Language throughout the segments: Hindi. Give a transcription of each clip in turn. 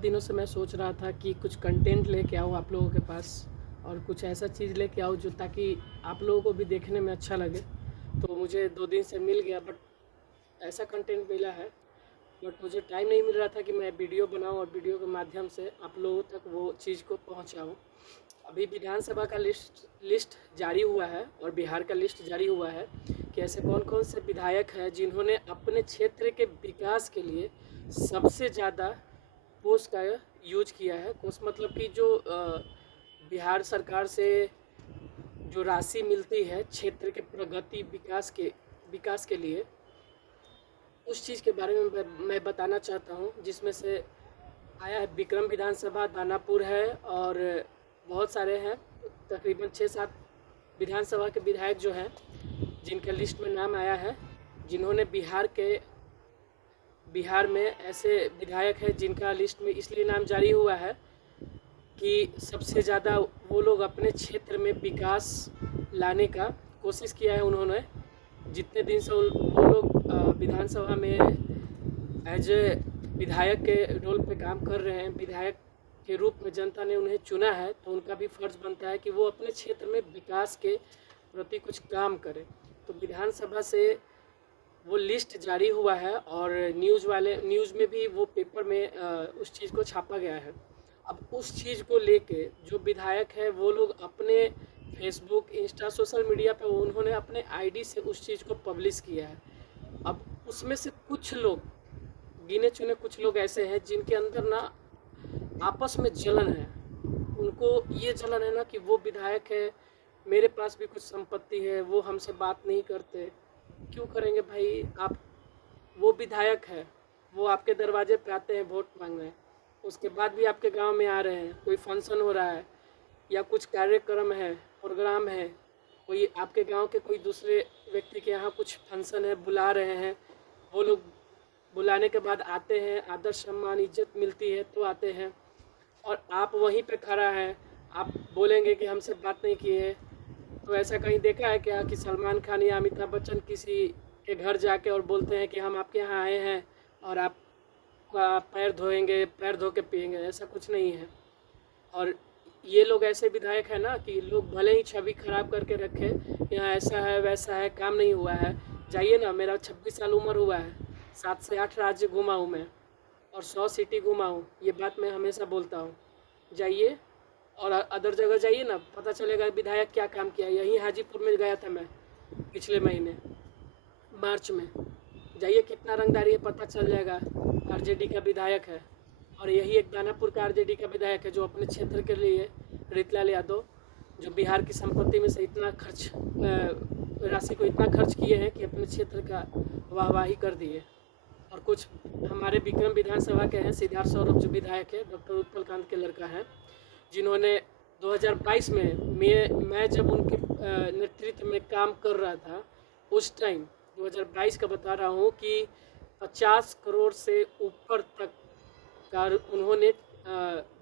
बहुत दिनों से मैं सोच रहा था कि कुछ कंटेंट लेके आऊँ आप लोगों के पास और कुछ ऐसा चीज़ लेके आऊँ जो ताकि आप लोगों को भी देखने में अच्छा लगे। तो मुझे 2 दिन से मिल गया, बट ऐसा कंटेंट मिला है, बट मुझे टाइम नहीं मिल रहा था कि मैं वीडियो बनाऊँ और वीडियो के माध्यम से आप लोगों तक वो चीज़ को पहुँचाऊँ। अभी विधानसभा का लिस्ट जारी हुआ है और बिहार का लिस्ट जारी हुआ है कि ऐसे कौन कौन से विधायक हैं जिन्होंने अपने क्षेत्र के विकास के लिए सबसे ज़्यादा कोष का यूज किया है। कोष मतलब कि जो बिहार सरकार से जो राशि मिलती है क्षेत्र के प्रगति विकास के लिए, उस चीज़ के बारे में मैं बताना चाहता हूँ। जिसमें से आया है विक्रम विधानसभा, दानापुर है और बहुत सारे हैं। तकरीबन 6-7 विधानसभा के विधायक जो हैं जिनके लिस्ट में नाम आया है, जिन्होंने बिहार में ऐसे विधायक हैं जिनका लिस्ट में इसलिए नाम जारी हुआ है कि सबसे ज़्यादा वो लोग अपने क्षेत्र में विकास लाने का कोशिश किया है उन्होंने। जितने दिन से वो लोग विधानसभा में एज ए विधायक के रोल पे काम कर रहे हैं, विधायक के रूप में जनता ने उन्हें चुना है, तो उनका भी फ़र्ज़ बनता है कि वो अपने क्षेत्र में विकास के प्रति कुछ काम करें। तो विधानसभा से वो लिस्ट जारी हुआ है और न्यूज़ में भी वो पेपर में उस चीज़ को छापा गया है। अब उस चीज़ को लेके जो विधायक है वो लोग अपने फेसबुक, इंस्टा, सोशल मीडिया पे उन्होंने अपने आईडी से उस चीज़ को पब्लिश किया है। अब उसमें से कुछ लोग, गिने चुने कुछ लोग ऐसे हैं जिनके अंदर ना आपस में जलन है। उनको ये जलन है ना कि वो विधायक है, मेरे पास भी कुछ संपत्ति है, वो हमसे बात नहीं करते। क्यों करेंगे भाई? आप, वो विधायक है, वो आपके दरवाजे पे आते हैं वोट मांगने, उसके बाद भी आपके गांव में आ रहे हैं, कोई फंक्शन हो रहा है या कुछ कार्यक्रम है, प्रोग्राम है, कोई आपके गांव के कोई दूसरे व्यक्ति के यहाँ कुछ फंक्शन है, बुला रहे हैं, वो लोग बुलाने के बाद आते हैं, आदर सम्मान इज्जत मिलती है तो आते हैं, और आप वहीं पे खड़ा है, आप बोलेंगे कि हमसे बात नहीं किए। तो ऐसा कहीं देखा है क्या कि सलमान खान या अमिताभ बच्चन किसी के घर जाके और बोलते हैं कि हम आपके यहाँ आए हैं और आपका पैर धोएंगे, पैर धो के पिएंगे? ऐसा कुछ नहीं है। और ये लोग ऐसे विधायक हैं ना कि लोग भले ही छवि खराब करके रखे, यहाँ ऐसा है वैसा है, काम नहीं हुआ है। जाइए ना, मेरा 26 साल उम्र हुआ है, 7 से 8 राज्य घूमा हूँ मैं और 100 सिटी घूमा हूँ। ये बात मैं हमेशा बोलता हूँ। जाइए और अदर जगह जाइए ना, पता चलेगा विधायक क्या काम किया। यहीं हाजीपुर में गया था मैं पिछले महीने मार्च में। जाइए, कितना रंगदारी है पता चल जाएगा। आरजेडी का विधायक है। और यही एक दानापुर का आरजेडी का विधायक है जो अपने क्षेत्र के लिए, रीतलाल यादव, जो बिहार की संपत्ति में से इतना राशि को इतना खर्च किए हैं कि अपने क्षेत्र का वाहवाही कर दिए। और कुछ हमारे विक्रम विधानसभा के हैं, सिद्धार्थ सौरभ जो विधायक है, डॉक्टर उत्पल कांत के लड़का है, जिन्होंने 2022 में मैं जब उनके नेतृत्व में काम कर रहा था, उस टाइम 2022 का बता रहा हूँ कि 50 करोड़ से ऊपर तक का उन्होंने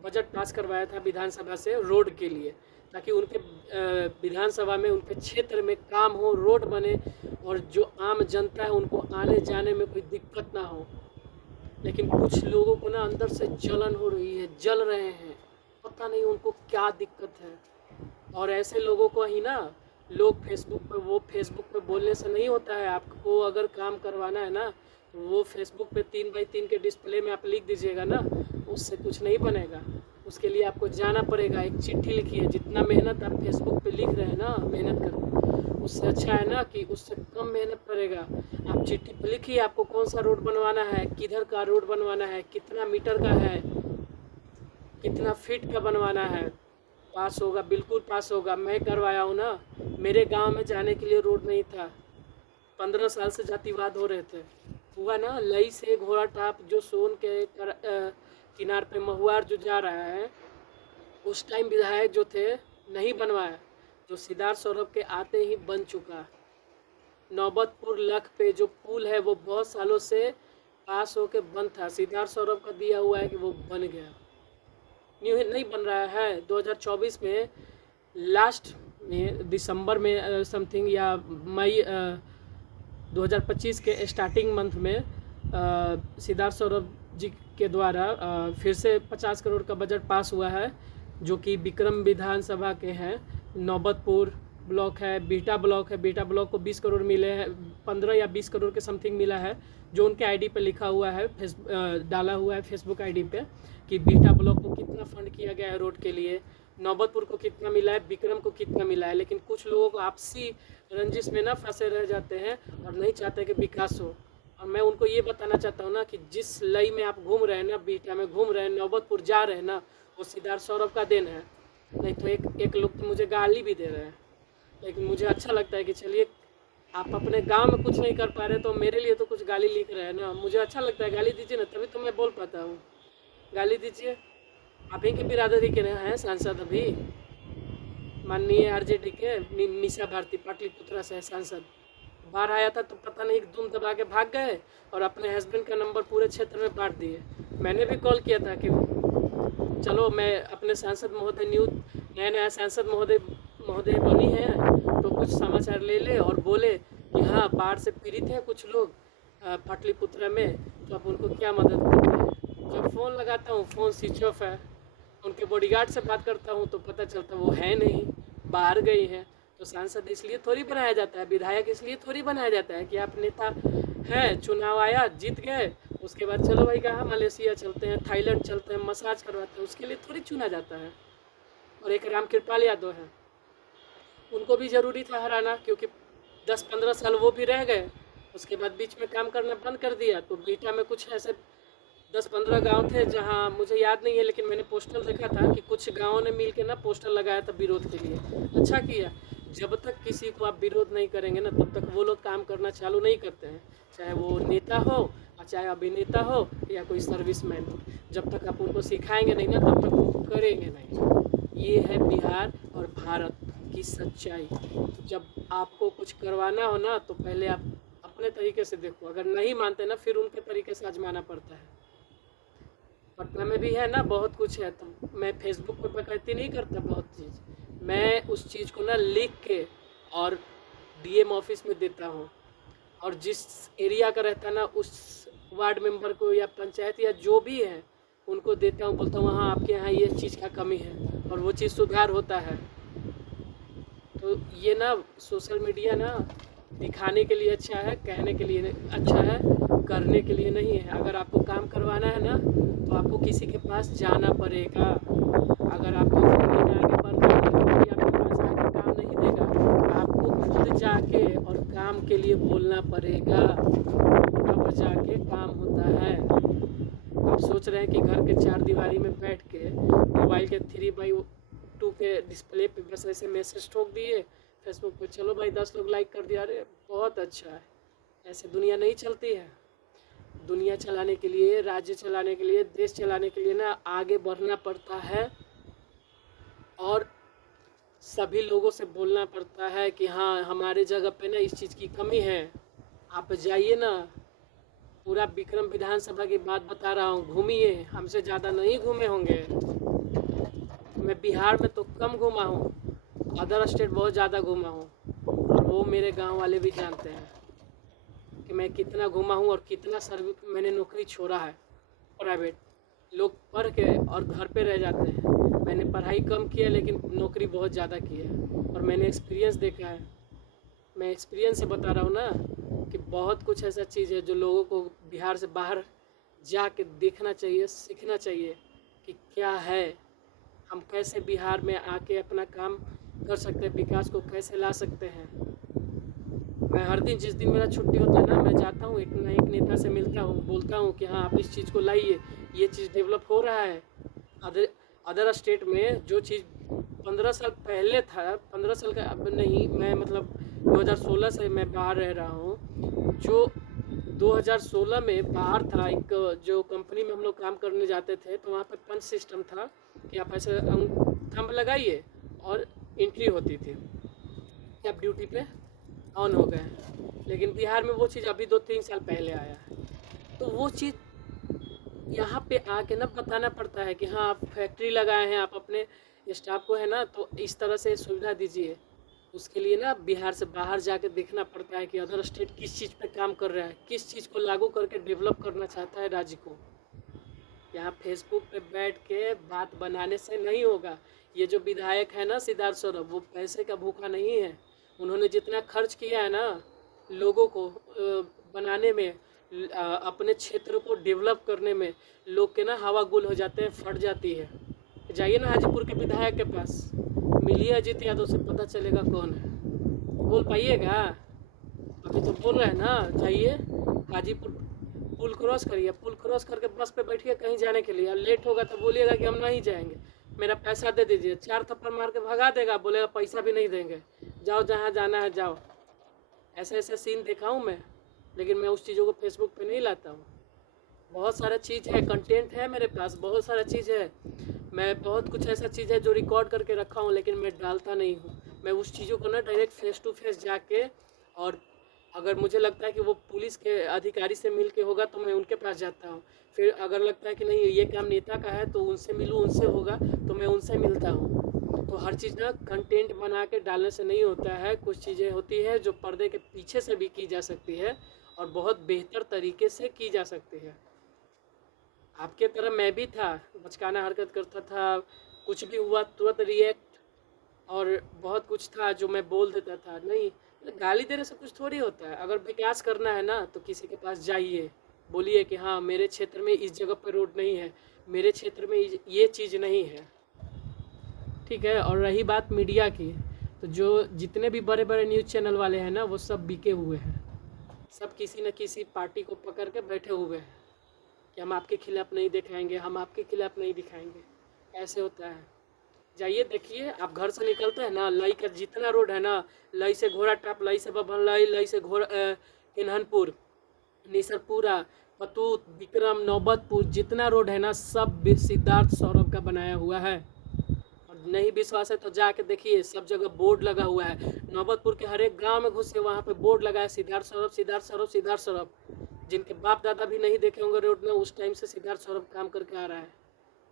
बजट पास करवाया था विधानसभा से रोड के लिए, ताकि उनके विधानसभा में, उनके क्षेत्र में काम हो, रोड बने और जो आम जनता है उनको आने जाने में कोई दिक्कत ना हो। लेकिन कुछ लोगों को ना अंदर से जलन हो रही है, जल रहे हैं, पता नहीं उनको क्या दिक्कत है। और ऐसे लोगों को ही ना लोग फेसबुक पे बोलने से नहीं होता है। आपको अगर काम करवाना है ना, तो वो फेसबुक पे 3x3 के डिस्प्ले में आप लिख दीजिएगा ना, उससे कुछ नहीं बनेगा। उसके लिए आपको जाना पड़ेगा, एक चिट्ठी लिखिए। जितना मेहनत आप फेसबुक पे लिख रहे हैं ना, मेहनत करके, उससे अच्छा है ना कि उससे कम मेहनत पड़ेगा। आप चिट्ठी पे लिखिए आपको कौन सा रोड बनवाना है, किधर का रोड बनवाना है, कितना मीटर का है, कितना फीट का बनवाना है। पास होगा, बिल्कुल पास होगा। मैं करवाया हूँ ना, मेरे गांव में जाने के लिए रोड नहीं था, 15 साल से जातिवाद हो रहे थे। हुआ ना, लई से घोड़ा टाप जो सोन के किनार पे महुआर जो जा रहा है, उस टाइम विधायक जो थे नहीं बनवाया, जो सिद्धार्थ सौरभ के आते ही बन चुका। नौबतपुर लख पे जो पुल है वो बहुत सालों से पास होके बंद था, सिद्धार्थ सौरभ का दिया हुआ है कि वो बन गया, नहीं बन रहा है। 2024 में लास्ट में दिसंबर में समथिंग या मई 2025 के स्टार्टिंग मंथ में सिद्धार्थ सौरभ जी के द्वारा फिर से 50 करोड़ का बजट पास हुआ है, जो कि विक्रम विधानसभा के हैं। नौबतपुर ब्लॉक है, बीटा ब्लॉक है। बीटा ब्लॉक को 20 करोड़ मिले हैं, 15 या 20 करोड़ के समथिंग मिला है, जो उनके आईडी पे लिखा हुआ है, डाला हुआ है फेसबुक आईडी पे कि बीटा ब्लॉक को कितना फंड किया गया है रोड के लिए, नौबतपुर को कितना मिला है, विक्रम को कितना मिला है। लेकिन कुछ लोग आपसी रंजिश में ना फंसे रह जाते हैं और नहीं चाहते कि विकास हो। और मैं उनको ये बताना चाहता हूँ ना कि जिस लई में आप घूम रहे हैं ना, बीटा में घूम रहे हैं, नौबतपुर जा रहे हैं ना, वो सिद्धार्थ सौरभ का देन है। नहीं तो एक लोग तो मुझे गाली भी दे रहे हैं, लेकिन मुझे अच्छा लगता है कि चलिए आप अपने गांव में कुछ नहीं कर पा रहे तो मेरे लिए तो कुछ गाली लिख रहे हैं ना, मुझे अच्छा लगता है। गाली दीजिए ना, तभी तो मैं बोल पाता हूँ। गाली दीजिए। आप ही के बिरादरी के हैं सांसद अभी, माननीय आरजेडी के निशा भारती पाटलिपुत्रा से सांसद। बाहर आया था तो पता नहीं धूम दबा के भाग गए और अपने हस्बैंड का नंबर पूरे क्षेत्र में बांट दिए। मैंने भी कॉल किया था कि चलो मैं अपने सांसद महोदय, न्यूज नया सांसद महोदय बनी है तो कुछ समाचार ले ले और बोले कि हाँ बाढ़ से पीड़ित हैं कुछ लोग पाटलिपुत्रा में, तो आप उनको क्या मदद करते हैं। जब फ़ोन लगाता हूँ फ़ोन स्विच ऑफ है, उनके बॉडीगार्ड से बात करता हूँ तो पता चलता वो है नहीं, बाहर गई हैं। तो सांसद इसलिए थोड़ी बनाया जाता है, विधायक इसलिए थोड़ी बनाया जाता है कि आप नेता हैं, चुनाव आया जीत गए, उसके बाद चलो भाई कहाँ मलेशिया चलते हैं, थाईलैंड चलते हैं, मसाज करवाते हैं, उसके लिए थोड़ी चुना जाता है। और एक रामकृपाल यादव है, उनको भी ज़रूरी था हराना, क्योंकि 10-15 साल वो भी रह गए, उसके बाद बीच में काम करना बंद कर दिया। तो बीटा में कुछ ऐसे 10-15 गांव थे जहां मुझे याद नहीं है, लेकिन मैंने पोस्टर देखा था कि कुछ गांवों ने मिल के ना पोस्टर लगाया था विरोध के लिए। अच्छा किया, जब तक किसी को आप विरोध नहीं करेंगे ना तब तक वो लोग काम करना चालू नहीं करते हैं, चाहे वो नेता हो और चाहे अभिनेता हो या कोई सर्विसमैन हो। जब तक आप उनको सिखाएंगे नहीं ना तब तक वो करेंगे नहीं। ये है बिहार और भारत की सच्चाई। जब आपको कुछ करवाना हो ना तो पहले आप अपने तरीके से देखो, अगर नहीं मानते ना फिर उनके तरीके से आजमाना पड़ता है। पटना में भी है ना बहुत कुछ है, तो मैं फेसबुक पे बकैती नहीं करता बहुत चीज़, मैं उस चीज़ को ना लिख के और डीएम ऑफिस में देता हूँ, और जिस एरिया का रहता है ना उस वार्ड मेंबर को या पंचायत या जो भी है उनको देता हूँ, बोलता हूँ हाँ आपके यहाँ ये चीज़ का कमी है और वो चीज़ सुधार होता है। तो ये ना सोशल मीडिया ना दिखाने के लिए अच्छा है, कहने के लिए अच्छा है, करने के लिए नहीं है। अगर आपको काम करवाना है ना तो आपको किसी के पास जाना पड़ेगा। अगर आपको ज़िंदगी में आगे बढ़ना है तो कोई आपके पास आके काम नहीं देगा, आपको खुद जाके और काम के लिए बोलना पड़ेगा, तब जाके काम होता है। आप सोच रहे हैं कि घर के 4 दीवारी में बैठ के मोबाइल के 3x2 के डिस्प्ले पे बस ऐसे मैसेज ठोक दिए फेसबुक पे, चलो भाई 10 लोग लाइक कर दिया, अरे बहुत अच्छा है। ऐसे दुनिया नहीं चलती है। दुनिया चलाने के लिए, राज्य चलाने के लिए, देश चलाने के लिए ना आगे बढ़ना पड़ता है और सभी लोगों से बोलना पड़ता है कि हाँ हमारे जगह पे ना इस चीज़ की कमी है, आप जाइए ना। पूरा विक्रम विधानसभा की बात बता रहा हूँ, घूमिए, हमसे ज़्यादा नहीं घूमे होंगे। मैं बिहार में तो कम घूमा हूँ, अदर स्टेट बहुत ज़्यादा घूमा हूँ, और वो मेरे गांव वाले भी जानते हैं कि मैं कितना घूमा हूँ और कितना सर्विस मैंने नौकरी छोड़ा है प्राइवेट। लोग पढ़ के और घर पे रह जाते हैं, मैंने पढ़ाई कम किया लेकिन नौकरी बहुत ज़्यादा की है और मैंने एक्सपीरियंस देखा है। मैं एक्सपीरियंस से बता रहा हूँ ना कि बहुत कुछ ऐसा चीज़ है जो लोगों को बिहार से बाहर जाके देखना चाहिए, सीखना चाहिए कि क्या है, हम कैसे बिहार में आके अपना काम कर सकते हैं, विकास को कैसे ला सकते हैं। मैं हर दिन जिस दिन मेरा छुट्टी होता है ना मैं जाता हूँ, एक नेता से मिलता हूँ, बोलता हूँ कि हाँ आप इस चीज़ को लाइए, ये चीज़ डेवलप हो रहा है। अदर स्टेट में जो चीज़ 15 साल पहले था, 15 साल का अब नहीं, मैं मतलब 2016 से मैं बाहर रह रहा हूँ, जो 2016 में बाहर था, एक जो कंपनी में हम लोग काम करने जाते थे तो वहाँ पे पंच सिस्टम था कि आप ऐसे थंब लगाइए और एंट्री होती थी कि आप ड्यूटी पे ऑन हो गए। लेकिन बिहार में वो चीज़ अभी 2-3 साल पहले आया है, तो वो चीज़ यहाँ पे आके ना बताना पड़ता है कि हाँ आप फैक्ट्री लगाए हैं, आप अपने स्टाफ को है ना तो इस तरह से सुविधा दीजिए। उसके लिए ना बिहार से बाहर जाके देखना पड़ता है कि अदर स्टेट किस चीज़ पे काम कर रहा है, किस चीज़ को लागू करके डेवलप करना चाहता है राज्य को। यहाँ फेसबुक पे बैठ के बात बनाने से नहीं होगा। ये जो विधायक है ना सिद्धार्थ सौरभ, वो पैसे का भूखा नहीं है। उन्होंने जितना खर्च किया है ना लोगों को बनाने में, अपने क्षेत्र को डेवलप करने में, लोग के ना हवा गुल हो जाते हैं, फट जाती है। जाइए ना हाजीपुर के विधायक के पास, मिलिए अजीत यादव से, पता चलेगा कौन है। बोल पाइएगा? अभी तो बोल रहे हैं ना, जाइए हाजीपुर, पुल क्रॉस करिए, पुल क्रॉस करके बस पे बैठिए कहीं जाने के लिए। लेट होगा तो बोलिएगा कि हम नहीं जाएंगे, मेरा पैसा दे दीजिए। 4 थप्पड़ मार के भगा देगा, बोलेगा पैसा भी नहीं देंगे, जाओ जहाँ जाना है जाओ। ऐसे ऐसे सीन देखा हूँ मैं, लेकिन मैं उस चीज़ों को फेसबुक पे नहीं लाता हूँ। बहुत सारा चीज़ है, कंटेंट है मेरे पास, बहुत सारा चीज़ है। मैं बहुत कुछ ऐसा चीज़ है जो रिकॉर्ड करके रखा हूँ, लेकिन मैं डालता नहीं हूँ। मैं उस चीज़ों को ना डायरेक्ट फेस टू फेस जाके, और अगर मुझे लगता है कि वो पुलिस के अधिकारी से मिल के होगा तो मैं उनके पास जाता हूँ। फिर अगर लगता है कि नहीं ये काम नेता का है तो उनसे मिलूँ, उनसे होगा तो मैं उनसे मिलता हूँ। तो हर चीज़ ना कंटेंट बना के डालने से नहीं होता है। कुछ चीज़ें होती है जो पर्दे के पीछे से भी की जा सकती है और बहुत बेहतर तरीके से की जा सकती है। आपके तरह मैं भी था, बचकाना हरकत करता था, कुछ भी हुआ तुरंत रिएक्ट, और बहुत कुछ था जो मैं बोल देता था। नहीं, गाली देने से कुछ थोड़ी होता है। अगर विकास करना है ना तो किसी के पास जाइए, बोलिए कि हाँ मेरे क्षेत्र में इस जगह पर रोड नहीं है, मेरे क्षेत्र में ये चीज़ नहीं है, ठीक है। और रही बात मीडिया की, तो जो जितने भी बड़े बड़े न्यूज़ चैनल वाले हैं ना वो सब बिके हुए हैं। सब किसी न किसी पार्टी को पकड़ के बैठे हुए हैं कि हम आपके खिलाफ़ नहीं दिखाएंगे, हम आपके खिलाफ़ नहीं दिखाएंगे। ऐसे होता है। जाइए देखिए, आप घर से निकलते हैं ना, लई का जितना रोड है ना, लई से घोड़ा टाप, लई से बबन लई, लई से घोड़ा किन्हनपुर, निसरपुरा, पतूत, विक्रम, नौबतपुर, जितना रोड है ना सब सिद्धार्थ सौरभ का बनाया हुआ है। और नहीं विश्वास है तो जाके देखिए, सब जगह बोर्ड लगा हुआ है। नौबतपुर के हर एक गाँव में घुसे, वहाँ पे बोर्ड लगा है सिद्धार्थ सौरभ, सिद्धार्थ सौरभ, सिद्धार्थ सौरभ। जिनके बाप दादा भी नहीं देखे होंगे रोड में, उस टाइम से सिद्धार्थ सौरभ काम करके आ रहा है।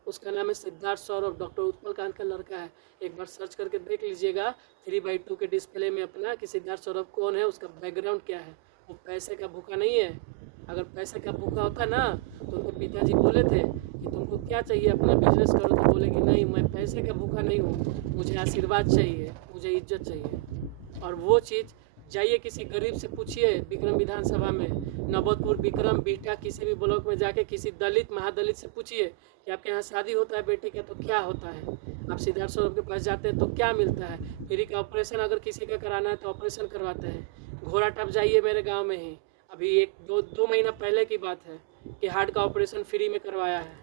उसका नाम है सिद्धार्थ सौरभ, डॉक्टर उत्पल कांत का लड़का है। एक बार सर्च करके देख लीजिएगा 3/2 के डिस्प्ले में अपना कि सिद्धार्थ सौरभ कौन है, उसका बैकग्राउंड क्या है। वो पैसे का भूखा नहीं है। अगर पैसे का भूखा होता ना तो उनके पिताजी बोले थे कि तुमको क्या चाहिए, अपना बिजनेस करो, तो बोले कि नहीं मैं पैसे का भूखा नहीं हूँ, मुझे आशीर्वाद चाहिए, मुझे इज्जत चाहिए। और वो चीज़ जाइए किसी गरीब से पूछिए, विक्रम विधानसभा में, नौबतपुर, विक्रम, बीटा, किसी भी ब्लॉक में जाके किसी दलित महादलित से पूछिए कि आपके यहाँ शादी होता है बेटे का तो क्या होता है। आप सिद्धार्थ सौरभ के पास जाते हैं तो क्या मिलता है। फ्री का ऑपरेशन अगर किसी का कराना है तो ऑपरेशन करवाते हैं। घोड़ा टप जाइए मेरे गांव में ही, अभी एक दो महीना पहले की बात है कि हार्ट का ऑपरेशन फ्री में करवाया है।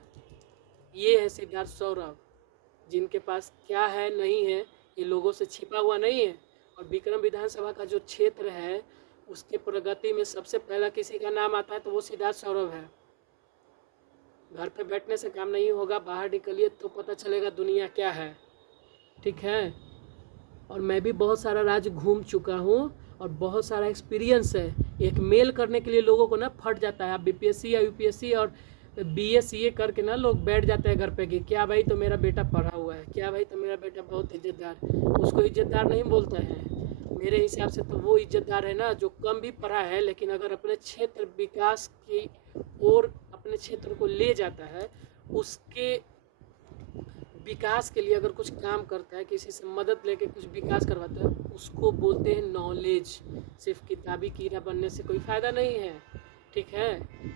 ये है सिद्धार्थ सौरभ, जिनके पास क्या है नहीं है ये लोगों से छिपा हुआ नहीं है। और विक्रम विधानसभा का जो क्षेत्र है उसके प्रगति में सबसे पहला किसी का नाम आता है तो वो सिद्धार्थ सौरभ है। घर पे बैठने से काम नहीं होगा, बाहर निकलिए तो पता चलेगा दुनिया क्या है, ठीक है। और मैं भी बहुत सारा राज्य घूम चुका हूँ और बहुत सारा एक्सपीरियंस है। एक मेल करने के लिए लोगों को ना फट जाता है। आप बीपीएससी या यूपीएससी और बीएससीए करके ना लोग बैठ जाते हैं घर पे कि क्या भाई तो मेरा बेटा पढ़ा हुआ है, क्या भाई तो मेरा बेटा बहुत इज्जतदार। उसको इज्जतदार नहीं बोलते हैं। मेरे हिसाब से तो वो इज्जतदार है ना जो कम भी पढ़ा है लेकिन अगर अपने क्षेत्र विकास की ओर अपने क्षेत्र को ले जाता है, उसके विकास के लिए अगर कुछ काम करता है, किसी से मदद लेके कुछ विकास करवाता है, उसको बोलते हैं नॉलेज। सिर्फ किताबी कीड़ा बनने से कोई फ़ायदा नहीं है, ठीक है।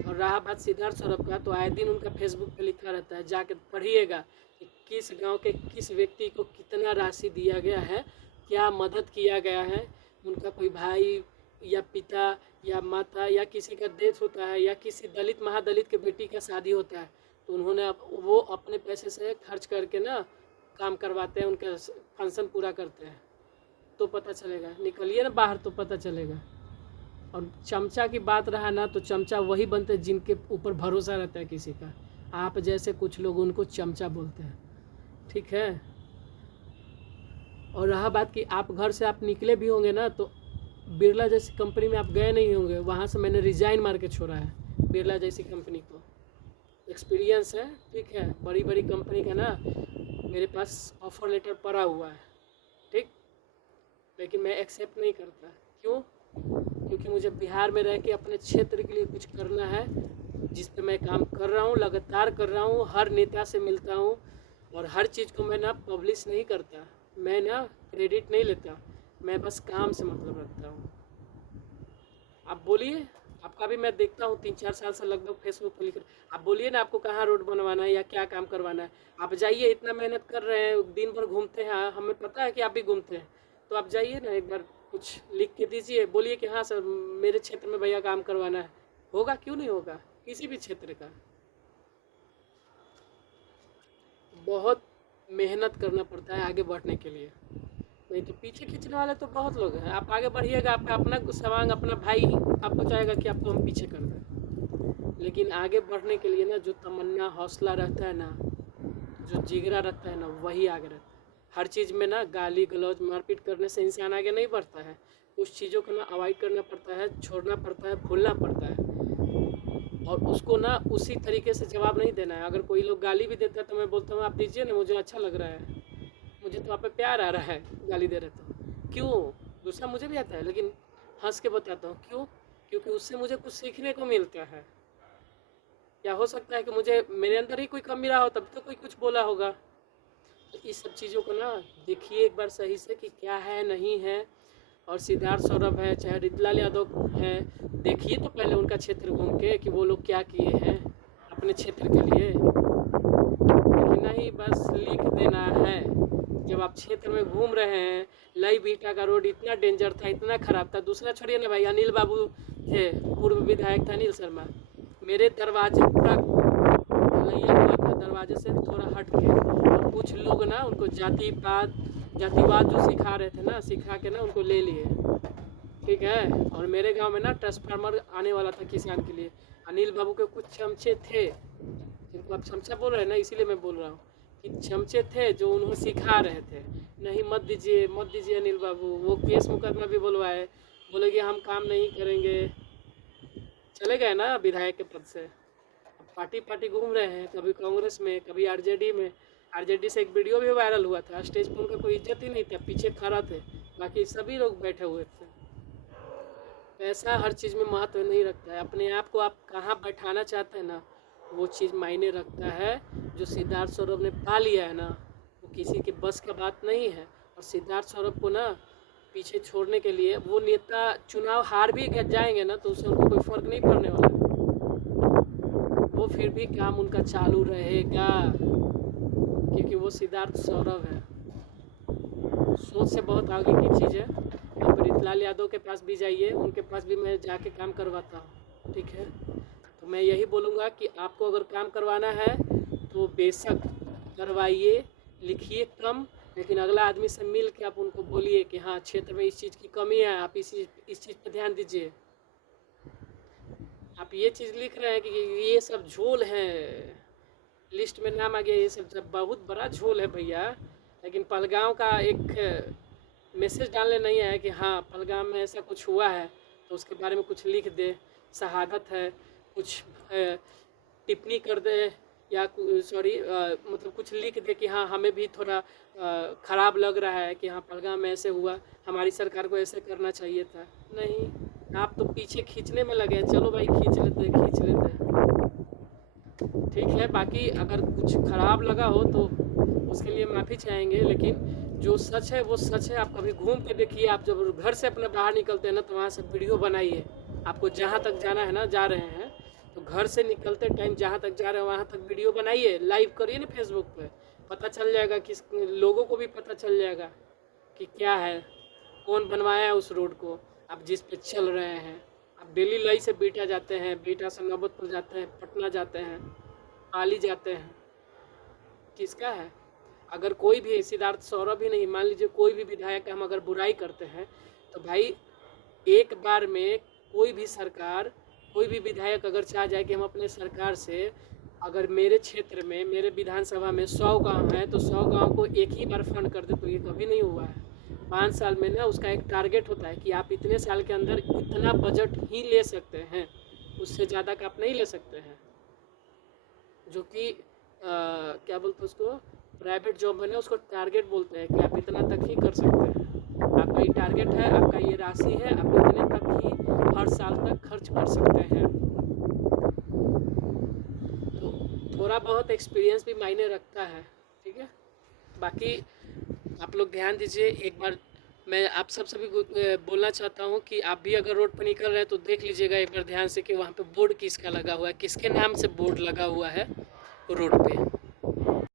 और रहा बात सिद्धार्थ सौरभ का, तो आए दिन उनका फेसबुक पे लिखा रहता है, जाके पढ़िएगा कि किस गांव के किस व्यक्ति को कितना राशि दिया गया है, क्या मदद किया गया है। उनका कोई भाई या पिता या माता या किसी का डेथ होता है या किसी दलित महादलित के बेटी का शादी होता है तो उन्होंने वो अपने पैसे से खर्च करके ना काम करवाते हैं, उनका फंक्शन पूरा करते हैं, तो पता चलेगा। निकलिए ना बाहर तो पता चलेगा। और चमचा की बात रहा ना तो चमचा वही बनते हैं जिनके ऊपर भरोसा रहता है किसी का। आप जैसे कुछ लोग उनको चमचा बोलते हैं, ठीक है। और रहा बात कि आप घर से आप निकले भी होंगे ना तो बिरला जैसी कंपनी में आप गए नहीं होंगे, वहाँ से मैंने रिज़ाइन मार के छोड़ा है बिरला जैसी कंपनी को। एक्सपीरियंस है, ठीक है। बड़ी बड़ी कंपनी का ना मेरे पास ऑफ़र लेटर पड़ा हुआ है, ठीक, लेकिन मैं एक्सेप्ट नहीं करता। क्यों? क्योंकि मुझे बिहार में रह के अपने क्षेत्र के लिए कुछ करना है, जिस पे मैं काम कर रहा हूँ, लगातार कर रहा हूँ, हर नेता से मिलता हूँ और हर चीज़ को मैं ना पब्लिश नहीं करता, मैं ना क्रेडिट नहीं लेता, मैं बस काम से मतलब रखता हूँ। आप बोलिए, आपका भी मैं देखता हूँ 3-4 साल से लगभग फेसबुक पर लिख, आप बोलिए ना आपको कहाँ रोड बनवाना है या क्या काम करवाना है। आप जाइए, इतना मेहनत कर रहे हैं, दिन भर घूमते हैं, हमें पता है कि आप भी घूमते हैं, तो आप जाइए ना एक बार कुछ लिख के दीजिए, बोलिए कि हाँ सर मेरे क्षेत्र में भैया काम करवाना है। होगा, क्यों नहीं होगा, किसी भी क्षेत्र का। बहुत मेहनत करना पड़ता है आगे बढ़ने के लिए, नहीं तो पीछे खींचने वाले तो बहुत लोग हैं। आप आगे बढ़िएगा, आपका अपना सवांग, अपना भाई ही आपको चाहेगा कि आपको हम पीछे कर दें। लेकिन आगे बढ़ने के लिए ना जो तमन्ना, हौसला रहता है ना, जो जिगरा रहता है ना, वही आगे रहता है। हर चीज़ में ना गाली गलौज मारपीट करने से इंसान आगे नहीं बढ़ता है। कुछ चीज़ों को ना अवॉइड करना पड़ता है, छोड़ना पड़ता है, भूलना पड़ता है, और उसको ना उसी तरीके से जवाब नहीं देना है। अगर कोई लोग गाली भी देता है तो मैं बोलता हूँ आप दीजिए ना, मुझे अच्छा लग रहा है, मुझे तो आप पे प्यार आ रहा है, गाली दे रहे तो क्यों। गुस्सा मुझे भी आता है, लेकिन हंस के बताता हूँ क्यों, क्योंकि उससे मुझे कुछ सीखने को मिलता है। या हो सकता है कि मुझे मेरे अंदर ही कोई कमी रहा हो, तब तो कोई कुछ बोला होगा। तो इस सब चीज़ों को ना देखिए एक बार सही से कि क्या है नहीं है। और सिद्धार्थ सौरभ है चाहे ऋतुलाल यादव है, देखिए तो पहले उनका क्षेत्र घूम के कि वो लोग क्या किए हैं अपने क्षेत्र के लिए। लेकिन नहीं, बस लिख देना है। जब आप क्षेत्र में घूम रहे हैं, लई बीटा का रोड इतना डेंजर था, इतना ख़राब था। दूसरा छोड़िए ना भाई, अनिल बाबू थे, पूर्व विधायक था अनिल शर्मा, मेरे दरवाजे तक ढलैया हुआ था, दरवाजे से थोड़ा हट के। और कुछ लोग ना उनको जातिवाद जो सिखा रहे थे ना, सिखा के ना उनको ले लिए, ठीक है। और मेरे गांव में ना ट्रांसफार्मर आने वाला था किसान के लिए, अनिल बाबू के कुछ चमचे थे, जिनको आप चमचा बोल रहे हैं ना, इसीलिए मैं बोल रहा हूँ कि चमचे थे जो उन्हें सिखा रहे थे, नहीं मत दीजिए मत दीजिए अनिल बाबू। वो केस मुकदमा भी बुलवाए, बोले कि हम काम नहीं करेंगे, चले गए ना विधायक के पद से। अब पार्टी पार्टी घूम रहे हैं, कभी कांग्रेस में, कभी आरजेडी में। आरजेडी से एक वीडियो भी वायरल हुआ था, स्टेज पर उनका कोई इज्जत ही नहीं था, पीछे खड़ा थे, बाकी सभी लोग बैठे हुए थे। पैसा हर चीज़ में महत्व नहीं रखता है, अपने आप को आप कहाँ बैठाना चाहते हैं ना, वो चीज़ मायने रखता है। जो सिद्धार्थ सौरभ ने पा लिया है ना, वो किसी के बस का बात नहीं है। और सिद्धार्थ सौरभ को ना पीछे छोड़ने के लिए, वो नेता चुनाव हार भी जाएंगे ना तो उससे उनको कोई फ़र्क नहीं पड़ने वाला, वो फिर भी काम उनका चालू रहेगा, क्योंकि वो सिद्धार्थ सौरभ है। सोच से बहुत आगे की चीज़ है। आप ऋतुलाल यादव के पास भी जाइए, उनके पास भी मैं जाके काम करवाता हूँ, ठीक है। तो मैं यही बोलूँगा कि आपको अगर काम करवाना है तो बेशक करवाइए, लिखिए कम, लेकिन अगला आदमी से मिल के आप उनको बोलिए कि हाँ क्षेत्र में इस चीज़ की कमी है, आप इस चीज़ पर ध्यान दीजिए। आप ये चीज़ लिख रहे हैं कि ये सब झोल है, लिस्ट में नाम आ गया, ये सब बहुत बड़ा झोल है भैया। लेकिन पहलगाम का एक मैसेज डालने नहीं आया कि हाँ पहलगाम में ऐसा कुछ हुआ है, तो उसके बारे में कुछ लिख दे, शहादत है, कुछ टिप्पणी कर दे, या सॉरी मतलब कुछ लिख दे कि हाँ हमें भी थोड़ा ख़राब लग रहा है कि हाँ पहलगाम में ऐसे हुआ, हमारी सरकार को ऐसे करना चाहिए था। नहीं, आप तो पीछे खींचने में लगे, चलो भाई खींच लेते, ठीक है। बाकी अगर कुछ ख़राब लगा हो तो उसके लिए माफ़ी चाहेंगे, लेकिन जो सच है वो सच है। आप कभी घूम के देखिए, आप जब घर से अपने बाहर निकलते हैं ना तो वहाँ से वीडियो बनाइए, आपको जहाँ तक जाना है ना, जा रहे हैं तो घर से निकलते टाइम जहाँ तक जा रहे हैं वहाँ तक वीडियो बनाइए, लाइव करिए ना फेसबुक पे, पता चल जाएगा कि लोगों को भी पता चल जाएगा कि क्या है, कौन बनवाया है उस रोड को, आप जिस पे चल रहे हैं। आप डेली लई से बीटा जाते हैं, बीटा से नौबतपुर जाते हैं, पटना जाते हैं, पाली जाते हैं, किसका है। अगर कोई भी, सिद्धार्थ सौरभ ही नहीं, मान लीजिए कोई भी विधायक हम अगर बुराई करते हैं तो भाई एक बार में कोई भी सरकार, कोई भी विधायक अगर चाह जाए कि हम अपने सरकार से, अगर मेरे क्षेत्र में, मेरे विधानसभा में 100 गांव हैं तो 100 गांव को एक ही बार फंड कर दे, तो ये कभी नहीं हुआ है। 5 साल में ना उसका एक टारगेट होता है कि आप इतने साल के अंदर इतना बजट ही ले सकते हैं, उससे ज़्यादा का आप नहीं ले सकते हैं। जो कि क्या बोलते हैं उसको, प्राइवेट जॉब में ना उसको टारगेट बोलते हैं कि आप इतना तक ही कर सकते हैं, आपका ये टारगेट है, आपका ये राशि है, आप इतने तक ही हर साल तक खर्च कर सकते हैं। तो थोड़ा बहुत एक्सपीरियंस भी मायने रखता है, ठीक है। बाकी आप लोग ध्यान दीजिए एक बार, मैं आप सब सभी को बोलना चाहता हूँ कि आप भी अगर रोड पर निकल रहे हैं तो देख लीजिएगा एक बार ध्यान से कि वहाँ पे बोर्ड किसका लगा हुआ है, किसके नाम से बोर्ड लगा हुआ है रोड पे।